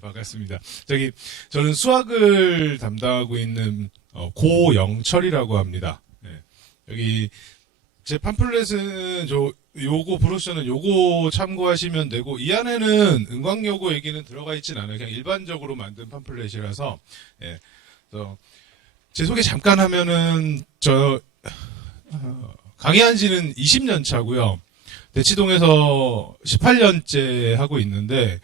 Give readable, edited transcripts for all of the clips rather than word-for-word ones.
반갑습니다. 저는 수학을 담당하고 있는 고영철이라고 합니다. 네. 여기 제 팜플렛은 요거 브로셔는 요거 참고하시면 되고, 이 안에는 은광요고 얘기는 들어가 있진 않아요. 그냥 일반적으로 만든 팜플렛이라서. 예. 제 소개 잠깐 하면은 강의한 지는 20년 차고요. 대치동에서 18년째 하고 있는데,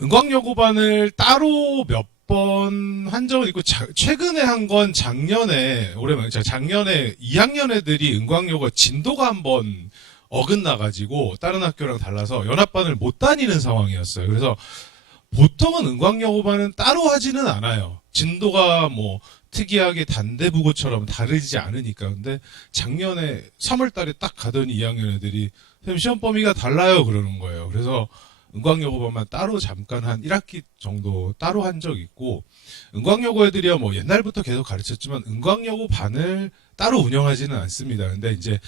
은광여고반을 따로 몇 번 한 적은 있고, 최근에 한 건 작년에 2학년 애들이 은광여고 진도가 한번 어긋나가지고 다른 학교랑 달라서 연합반을 못 다니는 상황이었어요. 그래서 보통은 은광여고반은 따로 하지는 않아요. 진도가 뭐 특이하게 단대부고처럼 다르지 않으니까. 근데 작년에 3월 달에 딱 가더니 2학년 애들이 선생님 시험 범위가 달라요 그러는 거예요. 그래서 은광여고반만 따로 잠깐 한 1학기 정도 따로 한 적 있고, 은광여고 애들이야 뭐 옛날부터 계속 가르쳤지만 은광여고 반을 따로 운영하지는 않습니다. 근데 이제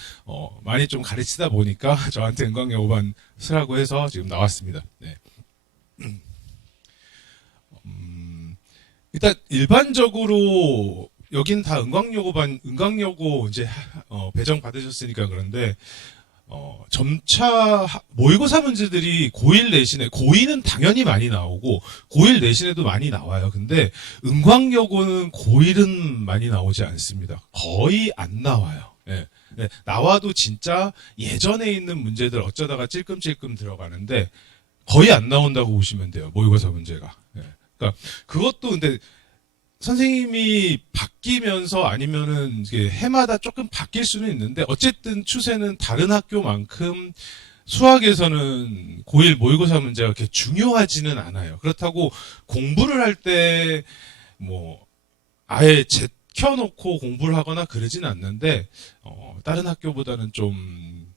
많이 좀 가르치다 보니까 저한테 은광여고 반 쓰라고 해서 지금 나왔습니다. 네. 일단 일반적으로 여긴 다 은광여고 이제 배정 받으셨으니까 그런데 점차 모의고사 문제들이 고1 내신에, 고2는 당연히 많이 나오고 고1 내신에도 많이 나와요. 근데 은광여고는 고1은 많이 나오지 않습니다. 거의 안 나와요. 네. 네. 나와도 진짜 예전에 있는 문제들 어쩌다가 찔끔찔끔 들어가는데 거의 안 나온다고 보시면 돼요. 모의고사 문제가. 네. 그러니까 그것도 근데 선생님이 바뀌면서 아니면은 이게 해마다 조금 바뀔 수는 있는데, 어쨌든 추세는 다른 학교만큼 수학에서는 고1 모의고사 문제가 그렇게 중요하지는 않아요. 그렇다고 공부를 할 때 뭐 아예 제껴놓고 공부를 하거나 그러진 않는데, 다른 학교보다는 좀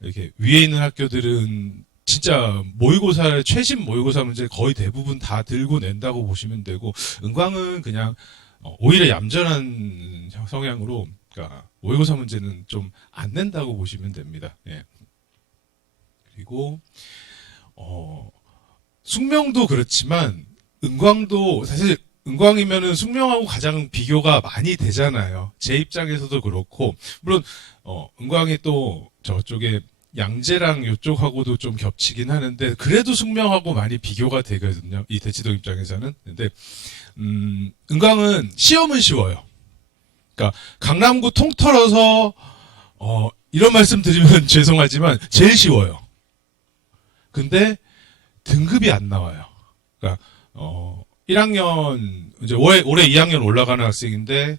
이렇게 위에 있는 학교들은 진짜 모의고사, 최신 모의고사 문제 거의 대부분 다 들고 낸다고 보시면 되고, 은광은 그냥 오히려 얌전한 성향으로, 그러니까 모의고사 문제는 좀 안 낸다고 보시면 됩니다. 예. 그리고 숙명도 그렇지만 은광도 사실 은광이면은 숙명하고 가장 비교가 많이 되잖아요. 제 입장에서도 그렇고, 물론 은광이 또 저쪽에 양재랑 이쪽하고도 좀 겹치긴 하는데, 그래도 숙명하고 많이 비교가 되거든요. 이 대치동 입장에서는. 근데 은광은 시험은 쉬워요. 그러니까 강남구 통틀어서 이런 말씀 드리면 죄송하지만 제일 쉬워요. 근데 등급이 안 나와요. 그러니까 1학년 이제 올해 2학년 올라가는 학생인데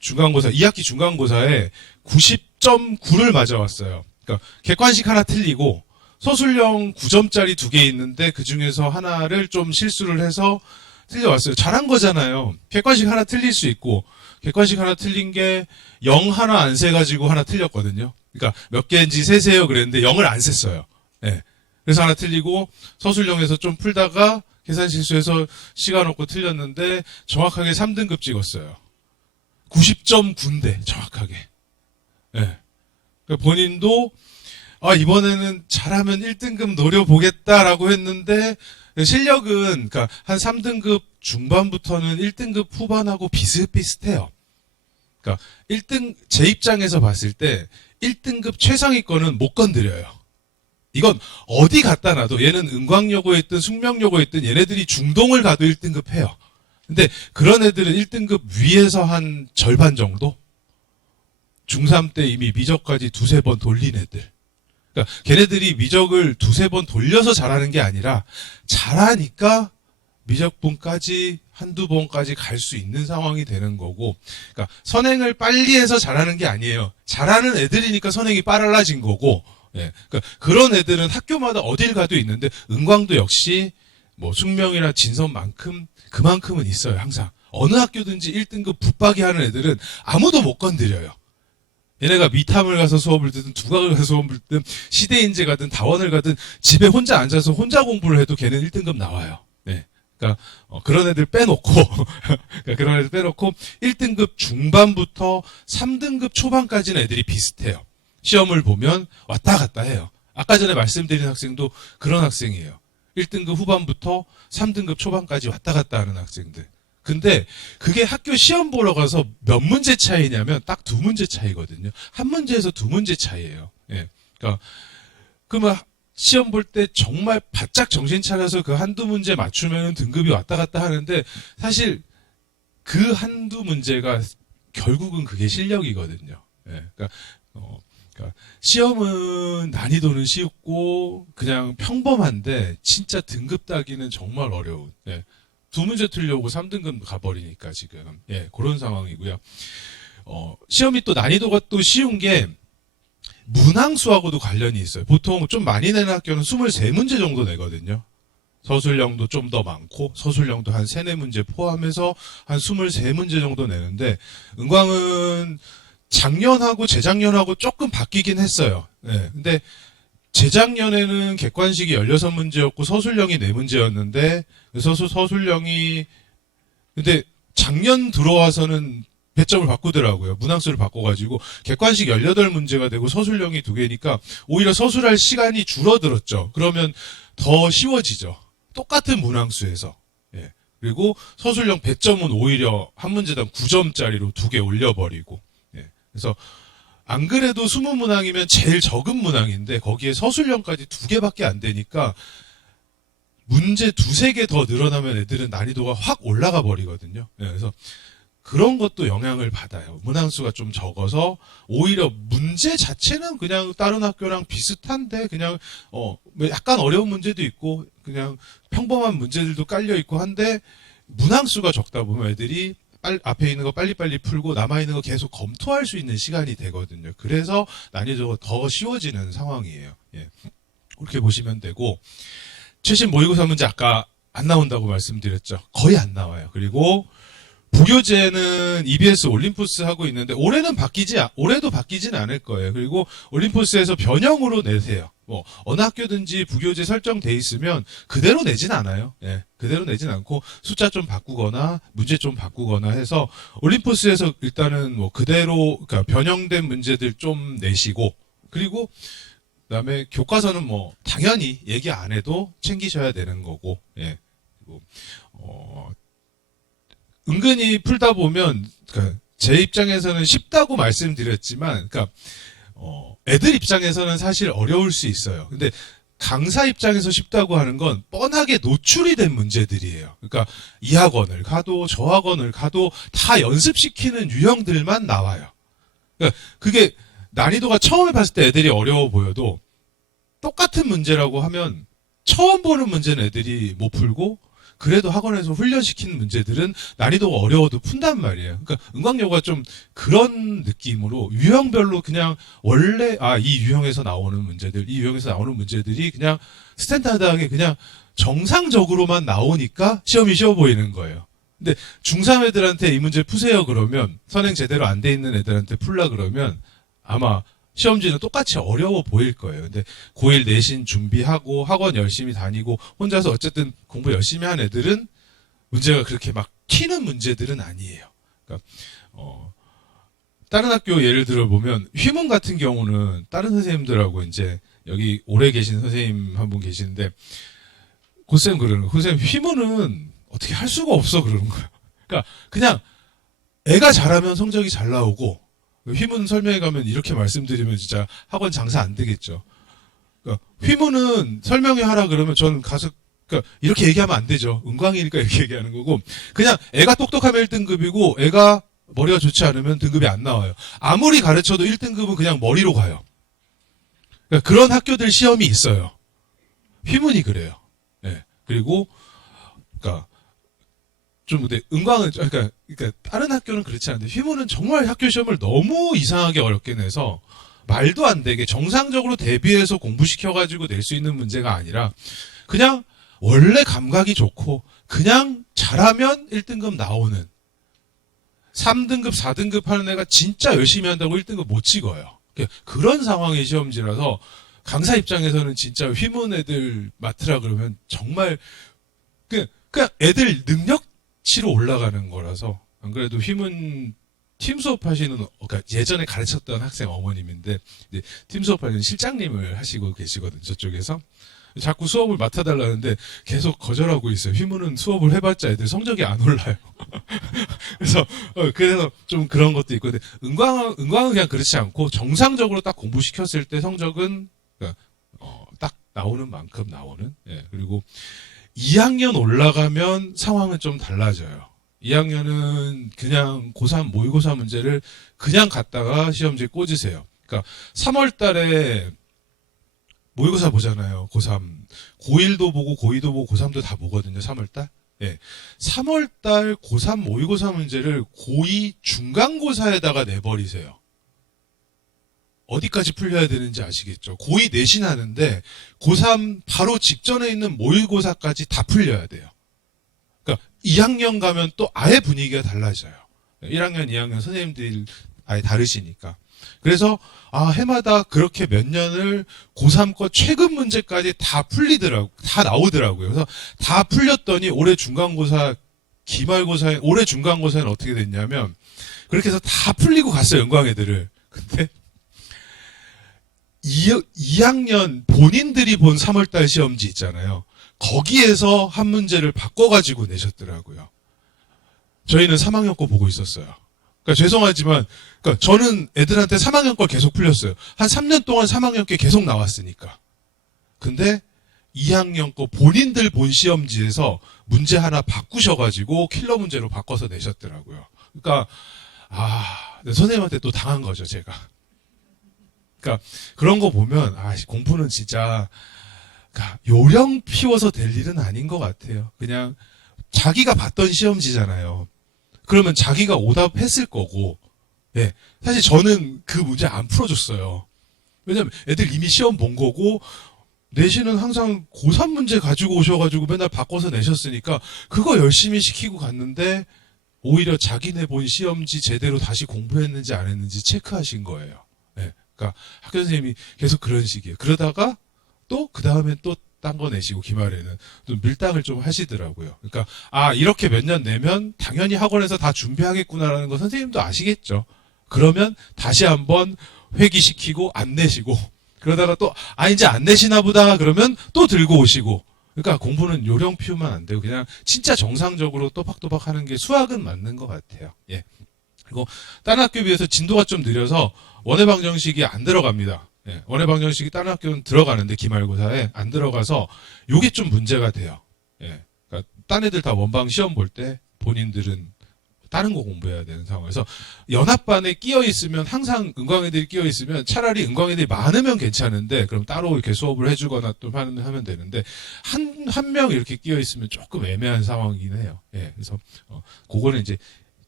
중간고사 2학기 중간고사에 90.9를 맞아왔어요. 그러니까 객관식 하나 틀리고 서술형 9점짜리 2개 있는데 그 중에서 하나를 좀 실수를 해서 틀려왔어요. 잘한 거잖아요. 객관식 하나 틀릴 수 있고, 객관식 하나 틀린 게 0 하나 안 세가지고 하나 틀렸거든요. 그러니까 몇 개인지 세세요 그랬는데 0을 안 셌어요. 네. 그래서 하나 틀리고, 서술형에서 좀 풀다가 계산 실수해서 시간 없고 틀렸는데 정확하게 3등급 찍었어요. 90.9인데 정확하게. 네. 본인도 이번에는 잘하면 1등급 노려보겠다라고 했는데, 실력은 그러니까 한 3등급 중반부터는 1등급 후반하고 비슷비슷해요. 그러니까 제 입장에서 봤을 때 1등급 최상위권은 못 건드려요. 이건 어디 갖다 놔도, 얘는 은광여고에 있든 숙명여고에 있든 얘네들이 중동을 가도 1등급 해요. 근데 그런 애들은 1등급 위에서 한 절반 정도? 중3 때 이미 미적까지 2-3번 돌린 애들. 그러니까 걔네들이 미적을 2-3번 돌려서 잘하는 게 아니라 잘하니까 미적분까지 1-2번까지 갈 수 있는 상황이 되는 거고, 그러니까 선행을 빨리 해서 잘하는 게 아니에요. 잘하는 애들이니까 선행이 빨라진 거고, 예. 그러니까 그런 애들은 학교마다 어딜 가도 있는데, 은광도 역시 뭐 숙명이나 진선만큼 그만큼은 있어요. 항상 어느 학교든지 1등급 붙박이 하는 애들은 아무도 못 건드려요. 얘네가 미탐을 가서 수업을 듣든 두각을 가서 수업을 듣든 시대인재 가든 다원을 가든 집에 혼자 앉아서 혼자 공부를 해도 걔는 1등급 나와요. 네. 그러니까 그런 애들 빼놓고 그러니까 그런 애들 빼놓고 1등급 중반부터 3등급 초반까지는 애들이 비슷해요. 시험을 보면 왔다 갔다 해요. 아까 전에 말씀드린 학생도 그런 학생이에요. 1등급 후반부터 3등급 초반까지 왔다 갔다 하는 학생들. 근데 그게 학교 시험 보러 가서 몇 문제 차이냐면 딱 두 문제 차이거든요. 한 문제에서 두 문제 차이예요. 예. 그러니까 그러면 시험 볼 때 정말 바짝 정신 차려서 그 한두 문제 맞추면 등급이 왔다 갔다 하는데 사실 그 한두 문제가 결국은 그게 실력이거든요. 예. 그러니까 시험은 난이도는 쉽고 그냥 평범한데 진짜 등급 따기는 정말 어려운. 예. 두 문제 틀려고 3등급 가버리니까 지금 예 그런 상황이고요. 시험이 또 난이도가 또 쉬운 게 문항수하고도 관련이 있어요. 보통 좀 많이 내는 학교는 23문제 정도 내거든요. 서술형도 좀 더 많고 서술형도 한 3, 4문제 포함해서 한 23문제 정도 내는데 은광은 작년하고 재작년하고 조금 바뀌긴 했어요. 예. 근데 재작년에는 객관식이 16문제였고 서술형이 4문제였는데 서술형이 근데 작년 들어와서는 배점을 바꾸더라고요. 문항수를 바꿔가지고 객관식 18문제가 되고 서술형이 2개니까 오히려 서술할 시간이 줄어들었죠. 그러면 더 쉬워지죠. 똑같은 문항수에서. 예. 그리고 서술형 배점은 오히려 한 문제당 9점짜리로 2개 올려버리고. 예. 그래서 안 그래도 20문항이면 제일 적은 문항인데 거기에 서술형까지 2개밖에 안 되니까 문제 2-3개 더 늘어나면 애들은 난이도가 확 올라가 버리거든요. 예, 그래서 그런 것도 영향을 받아요. 문항수가 좀 적어서 오히려 문제 자체는 그냥 다른 학교랑 비슷한데 그냥 뭐 약간 어려운 문제도 있고 그냥 평범한 문제들도 깔려 있고 한데 문항수가 적다 보면 애들이 앞에 있는 거 빨리빨리 풀고 남아있는 거 계속 검토할 수 있는 시간이 되거든요. 그래서 난이도가 더 쉬워지는 상황이에요. 예. 그렇게 보시면 되고 최신 모의고사 문제 아까 안 나온다고 말씀드렸죠. 거의 안 나와요. 그리고 부교재는 EBS 올림포스 하고 있는데 올해도 바뀌지는 않을 거예요. 그리고 올림포스에서 변형으로 내세요. 뭐 어느 학교든지 부교재 설정돼 있으면 그대로 내진 않아요. 예, 그대로 내진 않고 숫자 좀 바꾸거나 문제 좀 바꾸거나 해서 올림포스에서 일단은 뭐 그대로 그러니까 변형된 문제들 좀 내시고 그리고 그다음에 교과서는 뭐 당연히 얘기 안 해도 챙기셔야 되는 거고 예. 그리고 은근히 풀다 보면 그러니까 제 입장에서는 쉽다고 말씀드렸지만 그러니까 애들 입장에서는 사실 어려울 수 있어요. 근데 강사 입장에서 쉽다고 하는 건 뻔하게 노출이 된 문제들이에요. 그러니까 이 학원을 가도 저 학원을 가도 다 연습시키는 유형들만 나와요. 그러니까 그게 난이도가 처음에 봤을 때 애들이 어려워 보여도 똑같은 문제라고 하면 처음 보는 문제는 애들이 못 풀고 그래도 학원에서 훈련시키는 문제들은 난이도가 어려워도 푼단 말이에요. 그러니까 은광여가 좀 그런 느낌으로 유형별로 그냥 원래 이 유형에서 나오는 문제들, 이 유형에서 나오는 문제들이 그냥 스탠다드하게 그냥 정상적으로만 나오니까 시험이 쉬워 보이는 거예요. 근데 중3 애들한테 이 문제 푸세요 그러면 선행 제대로 안 돼 있는 애들한테 풀라 그러면 아마 시험지는 똑같이 어려워 보일 거예요. 근데 고1 내신 준비하고 학원 열심히 다니고 혼자서 어쨌든 공부 열심히 한 애들은 문제가 그렇게 막 튀는 문제들은 아니에요. 그러니까 다른 학교 예를 들어 보면 휘문 같은 경우는 다른 선생님들하고 이제 여기 오래 계신 선생님 한 분 계시는데 고쌤 그러는 거예요. 고쌤 휘문은 어떻게 할 수가 없어 그러는 거예요. 그러니까 그냥 애가 잘하면 성적이 잘 나오고 휘문 설명회 가면 이렇게 말씀드리면 진짜 학원 장사 안 되겠죠. 그러니까 휘문은 설명회 하라 그러면 저는 가서 그러니까 이렇게 얘기하면 안 되죠. 은광이니까 이렇게 얘기하는 거고 그냥 애가 똑똑하면 1등급이고 애가 머리가 좋지 않으면 등급이 안 나와요. 아무리 가르쳐도 1등급은 그냥 머리로 가요. 그러니까 그런 학교들 시험이 있어요. 휘문이 그래요. 예. 그리고 그러니까 좀 근데 은광은 그러니까 다른 학교는 그렇지 않은데 휘문은 정말 학교 시험을 너무 이상하게 어렵게 내서 말도 안 되게 정상적으로 대비해서 공부시켜가지고 낼 수 있는 문제가 아니라 그냥 원래 감각이 좋고 그냥 잘하면 1등급 나오는 3등급 4등급 하는 애가 진짜 열심히 한다고 1등급 못 찍어요. 그런 상황의 시험지라서 강사 입장에서는 진짜 휘문 애들 맡으라 그러면 정말 그냥 애들 능력치로 올라가는 거라서 안 그래도 휘문 팀 수업 하시는 그러니까 예전에 가르쳤던 학생 어머님인데 팀 수업 하는 실장님을 하시고 계시거든요. 저쪽에서 자꾸 수업을 맡아달라는데 계속 거절하고 있어요. 휘무는 수업을 해봤자 애들 성적이 안 올라요. 그래서 좀 그런 것도 있고, 근데 은광은 그냥 그렇지 않고 정상적으로 딱 공부시켰을 때 성적은 그러니까 딱 나오는 만큼 나오는. 예. 그리고 2학년 올라가면 상황은 좀 달라져요. 2학년은 그냥 고3 모의고사 문제를 그냥 갖다가 시험지에 꽂으세요. 그러니까 3월 달에 모의고사 보잖아요. 고3. 고1도 보고 고2도 보고 고3도 다 보거든요. 3월 달. 예. 3월 달 고3 모의고사 문제를 고2 중간고사에다가 내버리세요. 어디까지 풀려야 되는지 아시겠죠? 고2 내신 하는데 고3 바로 직전에 있는 모의고사까지 다 풀려야 돼요. 그러니까 2학년 가면 또 아예 분위기가 달라져요. 1학년, 2학년 선생님들이 아예 다르시니까. 그래서 해마다 그렇게 몇 년을 고3 거 최근 문제까지 다 풀리더라고, 다 나오더라고요. 그래서 다 풀렸더니 올해 중간고사, 기말고사에, 올해 중간고사는 어떻게 됐냐면 그렇게 해서 다 풀리고 갔어요, 연광 애들을. 근데 2학년 본인들이 본 3월달 시험지 있잖아요. 거기에서 한 문제를 바꿔가지고 내셨더라고요. 저희는 3학년 거 보고 있었어요. 그러니까 죄송하지만, 그러니까 저는 애들한테 3학년 걸 계속 풀렸어요. 한 3년 동안 3학년 게 계속 나왔으니까. 근데 2학년 거 본인들 본 시험지에서 문제 하나 바꾸셔가지고 킬러 문제로 바꿔서 내셨더라고요. 그러니까 선생님한테 또 당한 거죠, 제가. 그러니까 그런 거 보면 공부는 진짜 요령 피워서 될 일은 아닌 것 같아요. 그냥 자기가 봤던 시험지잖아요. 그러면 자기가 오답했을 거고, 예. 사실 저는 그 문제 안 풀어줬어요. 왜냐면 애들 이미 시험 본 거고, 내신은 항상 고3 문제 가지고 오셔가지고 맨날 바꿔서 내셨으니까 그거 열심히 시키고 갔는데 오히려 자기네 본 시험지 제대로 다시 공부했는지 안 했는지 체크하신 거예요. 예. 그러니까 학교 선생님이 계속 그런 식이에요. 그러다가 또 그 다음에 또 딴 거 내시고 기말에는 좀 밀당을 좀 하시더라고요. 그러니까 이렇게 몇 년 내면 당연히 학원에서 다 준비하겠구나라는 거 선생님도 아시겠죠. 그러면 다시 한번 회귀시키고 안 내시고 그러다가 또 이제 안 내시나 보다 그러면 또 들고 오시고. 그러니까 공부는 요령 피우면 안 돼요. 그냥 진짜 정상적으로 또박또박 하는 게 수학은 맞는 것 같아요. 예. 그리고 다른 학교에 비해서 진도가 좀 느려서 원회 방정식이 안 들어갑니다. 예, 원회 방정식이 다른 학교는 들어가는데 기말고사에 안 들어가서 요게 좀 문제가 돼요. 예, 그러니까 딴 애들 다 원방 시험 볼 때 본인들은 다른 거 공부해야 되는 상황에서 연합반에 끼어 있으면 항상 은광애들이 끼어 있으면 차라리 은광애들이 많으면 괜찮은데 그럼 따로 이렇게 수업을 해주거나 또 하면 되는데 한 명 이렇게 끼어 있으면 조금 애매한 상황이긴 해요. 예, 그래서 그거는 이제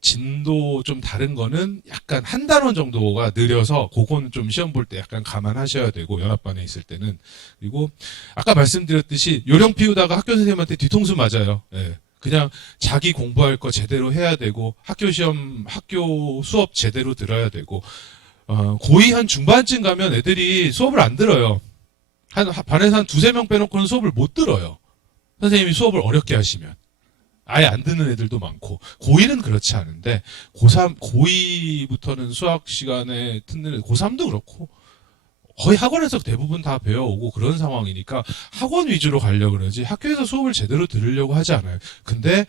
진도 좀 다른 거는 약간 한 단원 정도가 느려서 그거는 좀 시험 볼 때 약간 감안하셔야 되고 연합반에 있을 때는. 그리고 아까 말씀드렸듯이 요령 피우다가 학교 선생님한테 뒤통수 맞아요. 예. 그냥 자기 공부할 거 제대로 해야 되고 학교 시험 학교 수업 제대로 들어야 되고 고2 한 중반쯤 가면 애들이 수업을 안 들어요. 반에서 한 두세 명 빼놓고는 수업을 못 들어요. 선생님이 수업을 어렵게 하시면. 아예 안 듣는 애들도 많고 고1은 그렇지 않은데 고3, 고2부터는 수학 시간에 듣는 애들, 고3도 그렇고 거의 학원에서 대부분 다 배워오고 그런 상황이니까 학원 위주로 가려고 그러지 학교에서 수업을 제대로 들으려고 하지 않아요. 근데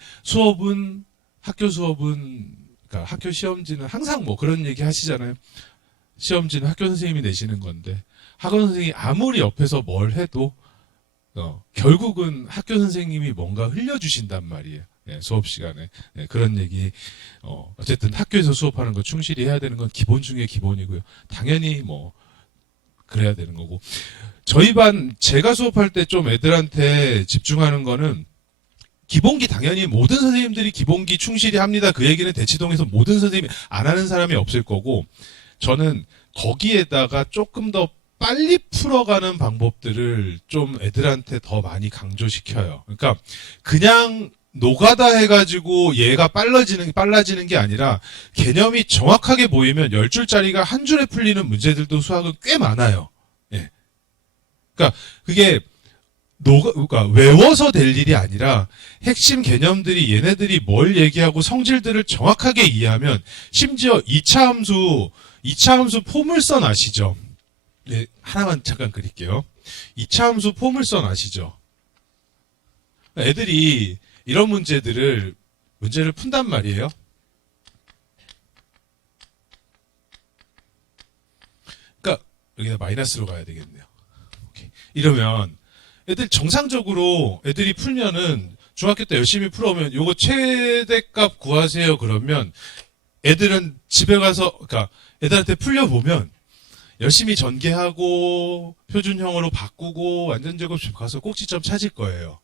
학교 수업은 그러니까 학교 시험지는 항상 뭐 그런 얘기 하시잖아요. 시험지는 학교 선생님이 내시는 건데 학원 선생님이 아무리 옆에서 뭘 해도 결국은 학교 선생님이 뭔가 흘려주신단 말이에요. 예, 수업 시간에. 예, 그런 얘기, 어쨌든 학교에서 수업하는 거 충실히 해야 되는 건 기본 중에 기본이고요. 당연히 그래야 되는 거고. 저희 반, 제가 수업할 때 좀 애들한테 집중하는 거는 기본기 당연히 모든 선생님들이 기본기 충실히 합니다. 그 얘기는 대치동에서 모든 선생님이 안 하는 사람이 없을 거고, 저는 거기에다가 조금 더 빨리 풀어가는 방법들을 좀 애들한테 더 많이 강조시켜요. 그러니까 그냥 노가다 해가지고 얘가 빨라지는 게 아니라 개념이 정확하게 보이면 10줄짜리가 한 줄에 풀리는 문제들도 수학은 꽤 많아요. 예. 그러니까 그게 그러니까 외워서 될 일이 아니라 핵심 개념들이 얘네들이 뭘 얘기하고 성질들을 정확하게 이해하면 심지어 2차 함수 포물선 아시죠? 네, 하나만 잠깐 그릴게요. 이차함수 포물선 아시죠? 애들이 이런 문제를 푼단 말이에요. 그러니까 여기다 마이너스로 가야 되겠네요. 오케이. 이러면 애들 정상적으로 애들이 풀면은 중학교 때 열심히 풀어오면 요거 최대값 구하세요 그러면 애들은 집에 가서 그러니까 애들한테 풀려보면 열심히 전개하고 표준형으로 바꾸고 완전제곱식 가서 꼭지점 찾을 거예요.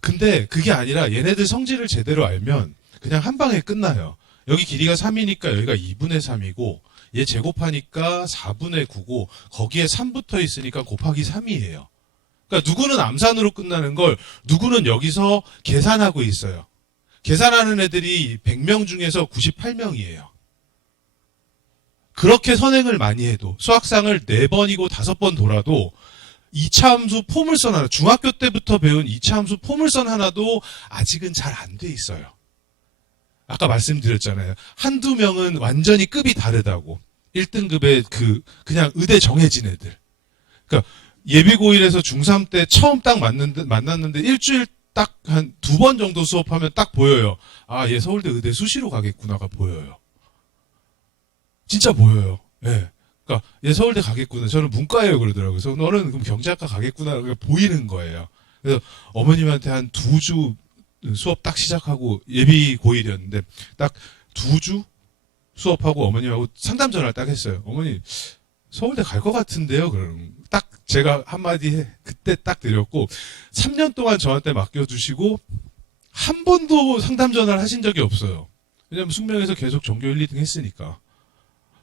근데 그게 아니라 얘네들 성질을 제대로 알면 그냥 한 방에 끝나요. 여기 길이가 3이니까 여기가 2분의 3이고 얘 제곱하니까 4분의 9고 거기에 3 붙어 있으니까 곱하기 3이에요. 그러니까 누구는 암산으로 끝나는 걸 누구는 여기서 계산하고 있어요. 계산하는 애들이 100명 중에서 98명이에요. 그렇게 선행을 많이 해도 수학상을 4번이고 5번 돌아도 2차 함수 포물선 하나, 중학교 때부터 배운 2차 함수 포물선 하나도 아직은 잘 안 돼 있어요. 아까 말씀드렸잖아요. 한두 명은 완전히 급이 다르다고. 1등급의 그냥 의대 정해진 애들. 그러니까 예비고1에서 중3 때 처음 딱 만났는데 일주일 딱 한 2번 정도 수업하면 딱 보여요. 아, 얘 서울대 의대 수시로 가겠구나가 보여요. 진짜 보여요. 예. 네. 그러니까 얘 서울대 가겠구나. 저는 문과예요 그러더라고요. 그래서 너는 그럼 경제학과 가겠구나. 보이는 거예요. 그래서 어머님한테 한 2주 수업 딱 시작하고 예비 고1이었는데 딱 2주 수업하고 어머님하고 상담 전화를 딱 했어요. 어머니 서울대 갈 것 같은데요. 그러는 딱 제가 한마디 그때 딱 드렸고 3년 동안 저한테 맡겨두시고 한 번도 상담 전화를 하신 적이 없어요. 왜냐면 숙명에서 계속 전교 1, 2등 했으니까.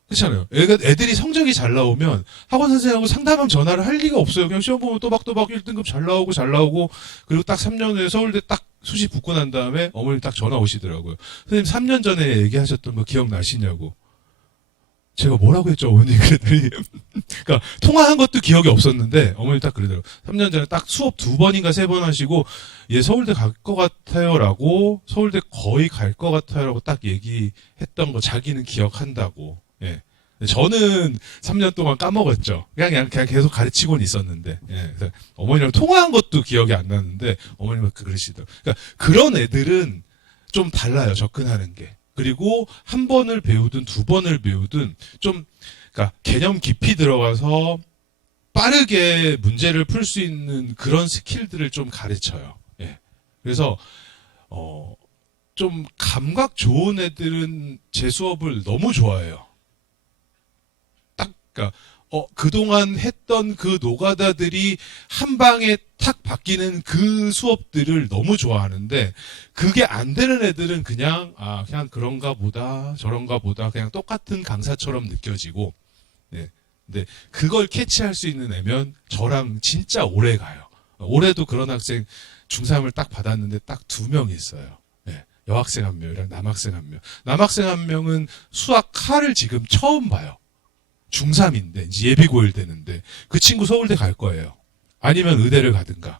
그렇잖아요. 애들이 성적이 잘 나오면 학원 선생님하고 상담하면 전화를 할 리가 없어요. 그냥 시험 보면 또박또박 1등급 잘 나오고 그리고 딱 3년 후에 서울대 딱 수시 붙고 난 다음에 어머니 딱 전화 오시더라고요. 선생님 3년 전에 얘기하셨던 거 기억나시냐고. 제가 뭐라고 했죠, 어머니? 그랬더니 그러니까 통화한 것도 기억이 없었는데 어머니 딱 그러더라고요. 3년 전에 딱 수업 2번인가 3번 하시고 얘 서울대 갈 것 같아요라고 서울대 거의 갈 것 같아요라고 딱 얘기했던 거 자기는 기억한다고. 예. 저는 3년 동안 까먹었죠. 그냥 계속 가르치고는 있었는데. 예. 그래서 어머니랑 통화한 것도 기억이 안 나는데 어머니가 그러시더라고요. 그러니까 그런 애들은 좀 달라요, 접근하는 게. 그리고 한 번을 배우든 2번을 배우든 좀 그러니까 개념 깊이 들어가서 빠르게 문제를 풀 수 있는 그런 스킬들을 좀 가르쳐요. 예. 그래서 좀 감각 좋은 애들은 제 수업을 너무 좋아해요. 그러니까 그동안 했던 그 노가다들이 한 방에 탁 바뀌는 그 수업들을 너무 좋아하는데 그게 안 되는 애들은 그냥 그냥 그런가 보다 저런가 보다 그냥 똑같은 강사처럼 느껴지고 네. 근데 그걸 캐치할 수 있는 애면 저랑 진짜 오래 가요. 올해도 그런 학생 중3을 딱 받았는데 딱 2명 있어요. 네. 여학생 1명이랑 남학생 1명. 남학생 1명은 수학 칼을 지금 처음 봐요. 중3인데 이제 예비고1 되는데 그 친구 서울대 갈 거예요. 아니면 의대를 가든가.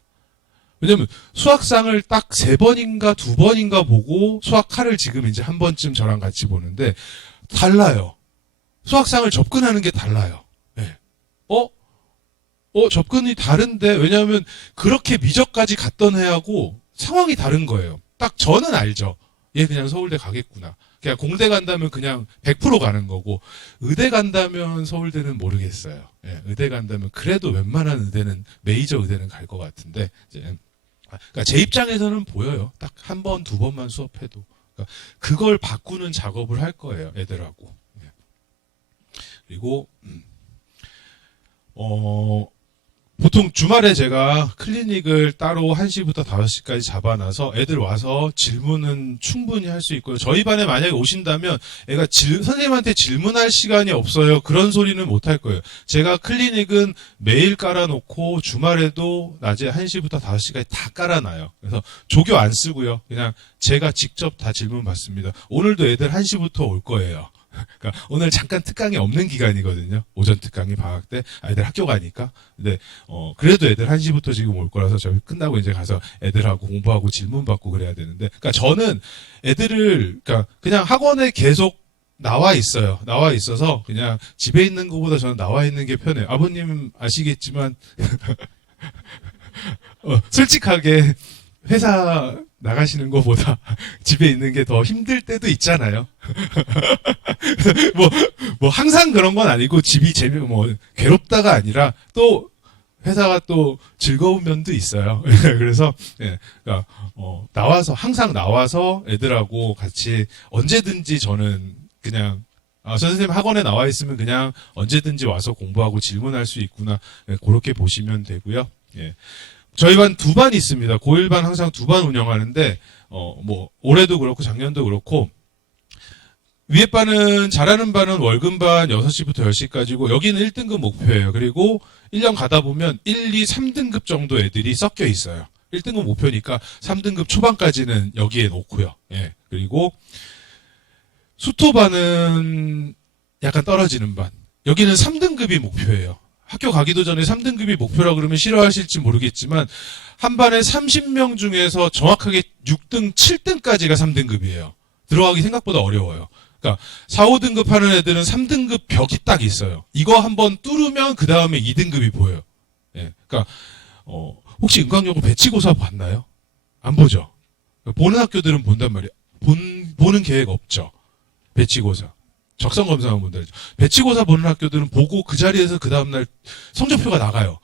왜냐면 수학상을 딱 3번인가 2번인가 보고 수학칼을 지금 이제 한 번쯤 저랑 같이 보는데 달라요. 수학상을 접근하는 게 달라요. 네. 접근이 다른데 왜냐하면 그렇게 미적까지 갔던 애하고 상황이 다른 거예요. 딱 저는 알죠. 얘 그냥 서울대 가겠구나. 그냥 공대 간다면 그냥 100% 가는 거고 의대 간다면 서울대는 모르겠어요. 예, 의대 간다면 그래도 웬만한 의대는 메이저 의대는 갈 것 같은데 이제 그러니까 제 입장에서는 보여요. 딱 한 번, 2번만 수업해도 그러니까 그걸 바꾸는 작업을 할 거예요. 애들하고. 예. 그리고 보통 주말에 제가 클리닉을 따로 1시부터 5시까지 잡아놔서 애들 와서 질문은 충분히 할 수 있고요. 저희 반에 만약에 오신다면 애가 선생님한테 질문할 시간이 없어요. 그런 소리는 못 할 거예요. 제가 클리닉은 매일 깔아놓고 주말에도 낮에 1시부터 5시까지 다 깔아놔요. 그래서 조교 안 쓰고요. 그냥 제가 직접 다 질문 받습니다. 오늘도 애들 1시부터 올 거예요. 그러니까 오늘 잠깐 특강이 없는 기간이거든요. 오전 특강이 방학 때 애들 학교 가니까. 근데 그래도 애들 1시부터 지금 올 거라서 저희 끝나고 이제 가서 애들하고 공부하고 질문 받고 그래야 되는데. 그러니까 저는 애들을 그러니까 그냥 학원에 계속 나와 있어요. 나와 있어서 그냥 집에 있는 것보다 저는 나와 있는 게 편해요. 아버님 아시겠지만 솔직하게 회사 나가시는 것보다 집에 있는 게 더 힘들 때도 있잖아요. 뭐, 뭐 항상 그런 건 아니고 집이 괴롭다가 아니라 또 회사가 또 즐거운 면도 있어요. 그래서 예, 그러니까 항상 나와서 애들하고 같이 언제든지 저는 그냥 선생님 학원에 나와 있으면 그냥 언제든지 와서 공부하고 질문할 수 있구나. 예, 그렇게 보시면 되고요. 예. 저희 반 두 반 있습니다. 고1반 항상 두 반 운영하는데 뭐 올해도 그렇고 작년도 그렇고 위에 반은 잘하는 반은 월급반 6시부터 10시까지고 여기는 1등급 목표예요. 그리고 1년 가다 보면 1, 2, 3등급 정도 애들이 섞여 있어요. 1등급 목표니까 3등급 초반까지는 여기에 놓고요. 예. 그리고 수토반은 약간 떨어지는 반. 여기는 3등급이 목표예요. 학교 가기도 전에 3등급이 목표라 그러면 싫어하실지 모르겠지만 한 반에 30명 중에서 정확하게 6등, 7등까지가 3등급이에요. 들어가기 생각보다 어려워요. 그러니까 4, 5등급 하는 애들은 3등급 벽이 딱 있어요. 이거 한번 뚫으면 그 다음에 2등급이 보여요. 예. 그러니까 혹시 은광여고 배치고사 봤나요? 안 보죠. 보는 학교들은 본단 말이에요. 보는 계획 없죠. 배치고사. 적성검사만 본다. 배치고사 보는 학교들은 보고 그 자리에서 그 다음날 성적표가 나가요.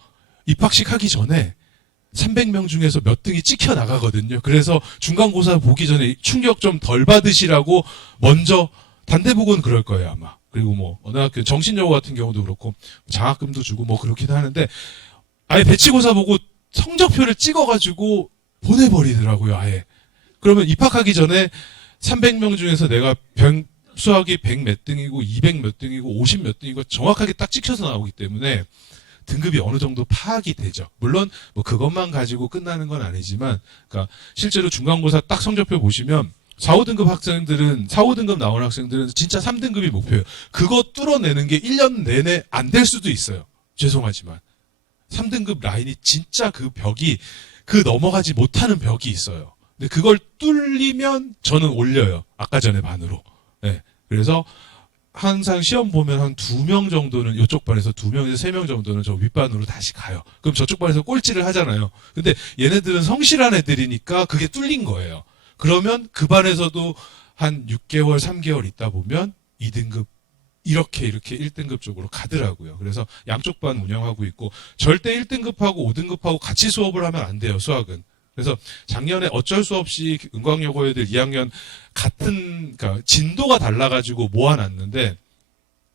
입학식 하기 전에 300명 중에서 몇 등이 찍혀 나가거든요. 그래서 중간고사 보기 전에 충격 좀 덜 받으시라고 먼저 단대부고는 그럴 거예요, 아마. 그리고 뭐 어느 학교 정신여고 같은 경우도 그렇고 장학금도 주고 뭐 그렇긴 하는데 아예 배치고사 보고 성적표를 찍어가지고 보내버리더라고요, 아예. 그러면 입학하기 전에 300명 중에서 내가 수학이 100 몇 등이고 200 몇 등이고 50 몇 등이고 정확하게 딱 찍혀서 나오기 때문에 등급이 어느 정도 파악이 되죠. 물론 뭐 그것만 가지고 끝나는 건 아니지만 그러니까 실제로 중간고사 딱 성적표 보시면 4, 5등급 학생들은 4, 5등급 나온 학생들은 진짜 3등급이 목표예요. 그거 뚫어내는 게 1년 내내 안 될 수도 있어요. 죄송하지만 3등급 라인이 진짜 그 벽이 그 넘어가지 못하는 벽이 있어요. 근데 그걸 뚫리면 저는 올려요. 아까 전에 반으로. 네. 그래서 항상 시험 보면 한 2명 정도는 이쪽 반에서 2명에서 3명 정도는 저 윗반으로 다시 가요. 그럼 저쪽 반에서 꼴찌를 하잖아요. 근데 얘네들은 성실한 애들이니까 그게 뚫린 거예요. 그러면 그 반에서도 한 6개월, 3개월 있다 보면 2등급 이렇게 1등급 쪽으로 가더라고요. 그래서 양쪽 반 운영하고 있고 절대 1등급하고 5등급하고 같이 수업을 하면 안 돼요, 수학은. 그래서 작년에 어쩔 수 없이 은광여고 애들 2학년 그러니까 진도가 달라가지고 모아놨는데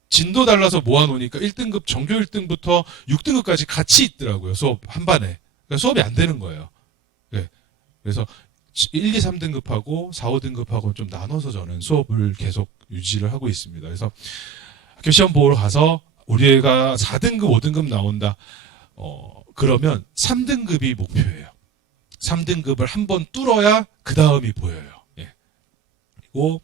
진도 달라서 모아놓으니까 1등급 전교 1등부터 6등급까지 같이 있더라고요. 수업 한 반에. 그러니까 수업이 안 되는 거예요. 네. 그래서 1, 2, 3등급하고 4, 5등급하고 좀 나눠서 저는 수업을 계속 유지를 하고 있습니다. 그래서 학교 시험 보러 가서 우리 애가 4등급, 5등급 나온다. 그러면 3등급이 목표예요. 3등급을 한번 뚫어야 그 다음이 보여요. 예. 그리고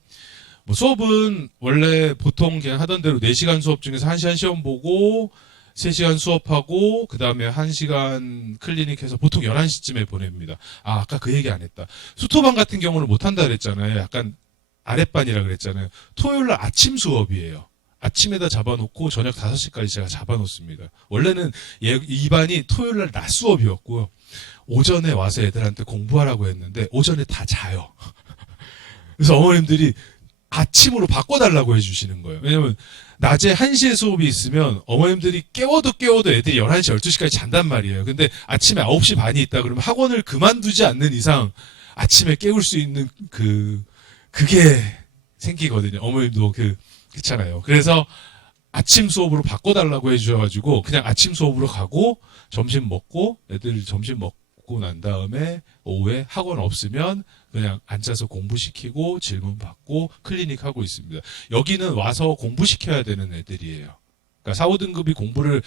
뭐 수업은 원래 보통 그냥 하던 대로 4시간 수업 중에서 1시간 시험 보고 3시간 수업하고 그 다음에 1시간 클리닉 해서 보통 11시쯤에 보냅니다. 아까 그 얘기 안 했다. 수토반 같은 경우는 못한다 그랬잖아요. 약간 아랫반이라 그랬잖아요. 토요일날 아침 수업이에요. 아침에다 잡아놓고 저녁 5시까지 제가 잡아놓습니다. 원래는 이 반이 토요일날 낮 수업이었고요. 오전에 와서 애들한테 공부하라고 했는데 오전에 다 자요. 그래서 어머님들이 아침으로 바꿔달라고 해주시는 거예요. 왜냐면 낮에 1시에 수업이 있으면 어머님들이 깨워도 애들이 11시, 12시까지 잔단 말이에요. 근데 아침에 9시 반이 있다 그러면 학원을 그만두지 않는 이상 아침에 깨울 수 있는 그게 생기거든요. 어머님도 그렇잖아요. 그래서 아침 수업으로 바꿔달라고 해주셔가지고 그냥 아침 수업으로 가고 점심 먹고 애들 점심 먹고 난 다음에 오후에 학원 없으면 그냥 앉아서 공부시키고 질문 받고 클리닉 하고 있습니다. 여기는 와서 공부시켜야 되는 애들이에요. 그러니까 4, 5등급이 공부를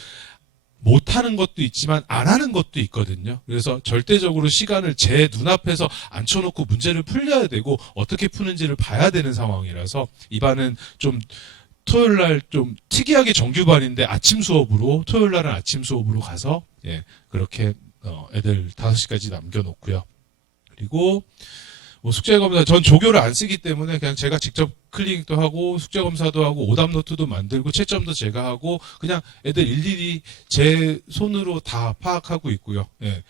못하는 것도 있지만 안 하는 것도 있거든요. 그래서 절대적으로 시간을 제 눈앞에서 앉혀놓고 문제를 풀려야 되고 어떻게 푸는지를 봐야 되는 상황이라서 이 반은 좀 토요일날 좀 특이하게 정규반인데 아침 수업으로 토요일날은 아침 수업으로 가서 그렇게 애들 5시까지 남겨놓고요. 그리고 뭐 숙제검사, 전 조교를 안 쓰기 때문에 그냥 제가 직접 클릭도 하고 숙제검사도 하고 오답노트도 만들고 채점도 제가 하고 그냥 애들 일일이 제 손으로 다 파악하고 있고요. 예.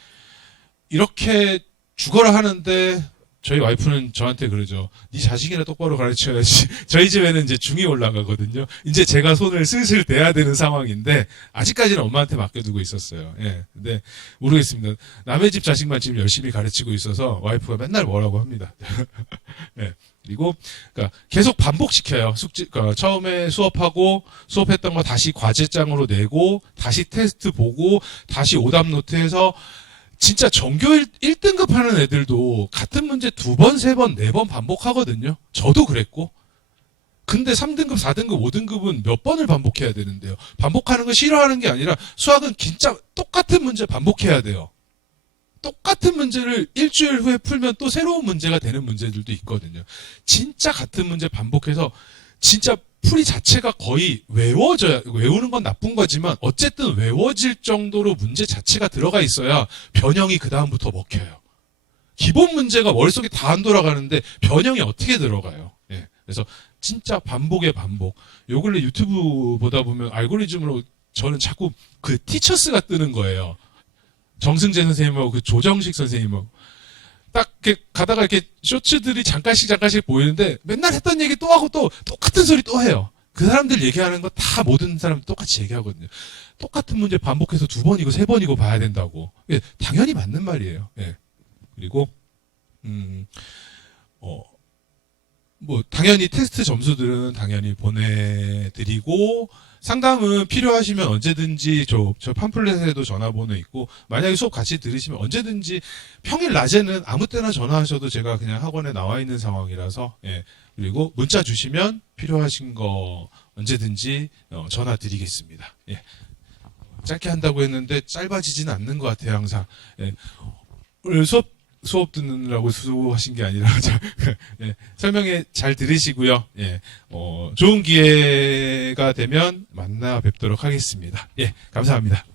이렇게 죽어라 하는데 저희 와이프는 저한테 그러죠. 네 자식이나 똑바로 가르쳐야지. 저희 집에는 이제 중이 올라가거든요. 이제 제가 손을 슬슬 대야 되는 상황인데 아직까지는 엄마한테 맡겨두고 있었어요. 예. 근데 모르겠습니다. 남의 집 자식만 지금 열심히 가르치고 있어서 와이프가 맨날 뭐라고 합니다. 예. 그리고 그러니까 계속 반복시켜요. 숙제 그러니까 처음에 수업하고 수업했던 거 다시 과제장으로 내고 다시 테스트 보고 다시 오답 노트해서 진짜 전교 1등급 하는 애들도 같은 문제 2번, 3번, 4번 반복하거든요. 저도 그랬고. 근데 3등급, 4등급, 5등급은 몇 번을 반복해야 되는데요. 반복하는 거 싫어하는 게 아니라 수학은 진짜 똑같은 문제 반복해야 돼요. 똑같은 문제를 일주일 후에 풀면 또 새로운 문제가 되는 문제들도 있거든요. 진짜 같은 문제 반복해서 진짜 풀이 자체가 거의 외워져야, 외우는 건 나쁜 거지만 어쨌든 외워질 정도로 문제 자체가 들어가 있어야 변형이 그 다음부터 먹혀요. 기본 문제가 머릿속에 다 안 돌아가는데 변형이 어떻게 들어가요? 예. 그래서 진짜 반복의 반복. 요 근래 유튜브 보다 보면 알고리즘으로 저는 자꾸 그 티처스가 뜨는 거예요. 정승재 선생님하고 그 조정식 선생님하고. 딱 이렇게 가다가 이렇게 쇼츠들이 잠깐씩 보이는데 맨날 했던 얘기 또 하고 또 똑같은 소리 또 해요. 그 사람들 얘기하는 거 다 모든 사람들 똑같이 얘기하거든요. 똑같은 문제 반복해서 2번이고 3번이고 봐야 된다고. 예, 당연히 맞는 말이에요. 예. 그리고 뭐 당연히 테스트 점수들은 당연히 보내드리고 상담은 필요하시면 언제든지 저 팜플렛에도 전화번호 있고 만약에 수업 같이 들으시면 언제든지 평일 낮에는 아무 때나 전화하셔도 제가 그냥 학원에 나와 있는 상황이라서 예. 그리고 문자 주시면 필요하신 거 언제든지 전화 드리겠습니다. 예. 짧게 한다고 했는데 짧아지지는 않는 것 같아요 항상. 예. 오늘 수업 듣느라고 수고하신 게 아니라 예, 설명에 잘 들으시고요. 예, 좋은 기회가 되면 만나 뵙도록 하겠습니다. 예, 감사합니다.